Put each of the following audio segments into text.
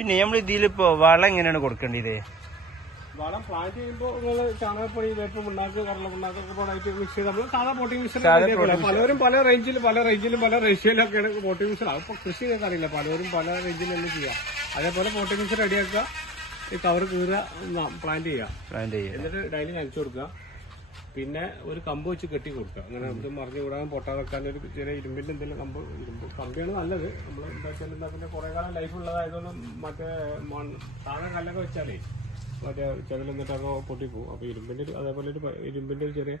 പിന്നെ നമ്മൾ ഇതിലിപ്പോ വളം എങ്ങനെയാണ് കൊടുക്കേണ്ടത്? വളം പ്ലാൻ ചെയ്യുമ്പോൾ ചാണകപ്പൊടി, വേപ്പ് പിണ്ണാക്ക്, കടല പിണ്ണാക്കൊക്കെ പോയിട്ട് മിക്സ് ചെയ്ത് നമ്മൾ സാധാ പോട്ടിംഗ് മിക്സ് പലരും പല റേഞ്ചിലും പല റേഷ്യയിലൊക്കെയാണ് പോട്ടിംഗ് മിക്സ്. അതിപ്പോൾ കൃഷി ചെയ്തൊക്കെ അറിയില്ല, പലരും പല റേഞ്ചിൽ തന്നെ ചെയ്യാം. അതേപോലെ പോട്ടിംഗ് മിക്സ് റെഡിയാക്കുക, ഈ കവർ കീറുക, പ്ലാന്റ് ചെയ്യുക, എന്നിട്ട് ഡെയിലി നനച്ചു കൊടുക്കുക. പിന്നെ ഒരു കമ്പ് വെച്ച് കെട്ടി കൊടുക്കുക. അങ്ങനെ ഇത് മറിഞ്ഞു വിടാൻ പൊട്ടാതെ വെക്കാൻ ഒരു ചെറിയ ഇരുമ്പിന്റെ എന്തെങ്കിലും കമ്പിയാണ് നല്ലത്. നമ്മൾ എന്താ വെച്ചാൽ എന്താ പിന്നെ കുറെ കാലം ലൈഫ് ഉള്ളതായതുകൊണ്ട് മറ്റേ സാധാരണ കല്ലൊക്കെ വെച്ചാലേ മറ്റേ ചെതലെന്നിട്ടൊക്കെ പൊട്ടിപ്പോവും. അപ്പൊ ഇരുമ്പിന്റെ അതേപോലെ ഒരു ഇരുമ്പിന്റെ ഒരു ചെറിയ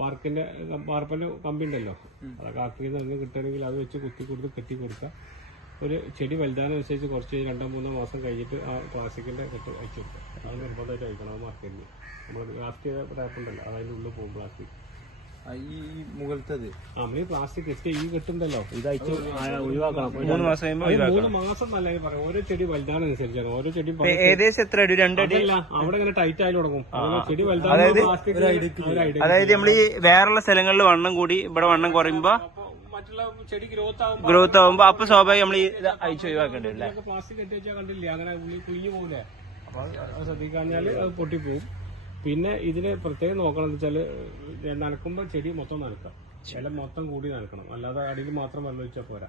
വാർപ്പിന്റെ കമ്പി ഉണ്ടല്ലോ, അതൊക്കെ ആക്കി നിന്ന് കിട്ടണമെങ്കിൽ അത് വെച്ച് കുത്തി കൊടുത്ത് കെട്ടി കൊടുക്കുക. ഒരു ചെടി വലുതാനനുസരിച്ച് കുറച്ച് 2-3 മാസം കഴിഞ്ഞിട്ട് ആ പ്ലാസ്റ്റിക്കിന്റെ കെട്ട് അയച്ചു കൊടുക്കുക. അത് നിർബന്ധമായിട്ട് അയക്കണം. അത് മാർക്കറ്റിൽ നമ്മൾ ലാസ്റ്റ് ചെയ്ത ടാപ്പ് ഉണ്ടല്ലോ, അതിൻ്റെ ഉള്ളിൽ പോകും പ്ലാസ്റ്റിക്. ഈ മുകളിലത്തത് നമ്മൾ ഈ പ്ലാസ്റ്റിക് കെട്ട് ഈ കെട്ടുണ്ടല്ലോ, ഇത് അയച്ചു ഒഴിവാക്കണം. 3 മാസം 3 മാസം നല്ല പറയാം. ഓരോ ചെടി വലുതാനനുസരിച്ചാണ്. ഓരോ ചെടി ഏകദേശം എത്ര അടി? 2 അടി. അവിടെ ഇങ്ങനെ ടൈറ്റ് ആയി തുടങ്ങും. ചെടി വലുതാകും. അതായത് നമ്മൾ ഈ വേറെയുള്ള സ്ഥലങ്ങളിൽ വണ്ണം കൂടി ഇവിടെ വണ്ണം കുറയുമ്പോ മറ്റുള്ള ചെടി ഗ്രോത്ത് ആവുമ്പോ അപ്പൊ സ്വാഭാവികം നമ്മൾ അയച്ചു ഒഴിവാക്കേണ്ടി വരും. പ്ലാസ്റ്റിക് കെട്ടി വെച്ചാൽ കണ്ടില്ലേ, അങ്ങനെ കുഞ്ഞു പോകില്ലേ. അപ്പൊ അത് ശ്രദ്ധിക്കാഞ്ഞാല് അത് പൊട്ടിപ്പോവും. പിന്നെ ഇതിന് പ്രത്യേകം നോക്കണം എന്ന് വെച്ചാല് നനക്കുമ്പോൾ ചെടി മൊത്തം നനക്കാം, ഇല മൊത്തം കൂടി നനക്കണം. അല്ലാതെ അടിയിൽ മാത്രം വെള്ളം ഒഴിച്ചാൽ പോരാ.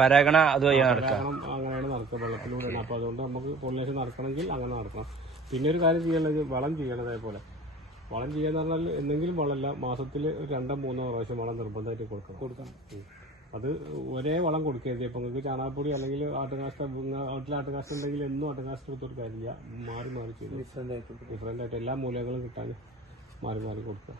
പരാഗണ അതുവഴി നടക്കാം. അങ്ങനെയാണ് നടക്കുക, വെള്ളത്തിലൂടെ. അപ്പൊ അതുകൊണ്ട് നമുക്ക് പോളിനേഷൻ നടക്കണമെങ്കിൽ അങ്ങനെ നടക്കണം. പിന്നെ ഒരു കാര്യം ചെയ്യാനുള്ളത് വളം ചെയ്യണം. അതേപോലെ വളം ചെയ്യാന്ന് പറഞ്ഞാൽ എന്തെങ്കിലും വളമല്ല, മാസത്തിൽ 2-3 പ്രാവശ്യം വളം നിർബന്ധമായിട്ട് കൊടുക്കണം. അത് ഒരേ വളം കൊടുക്കരുത്. ഇപ്പൊ നിങ്ങൾക്ക് ചാണകപ്പൊടി അല്ലെങ്കിൽ ആട്ടുകാഷ്ടം, വീട്ടിൽ ആട്ടുകാഷ്ടം ഉണ്ടെങ്കിൽ എന്നും ആട്ടുകാഷ്ടം എടുത്തൊരു കാര്യമില്ല. മാറി ചെയ്ത് ഡിഫറെന്റ് ആയിട്ട് എല്ലാ മൂലകളും കിട്ടാൻ മാറി കൊടുക്കുക.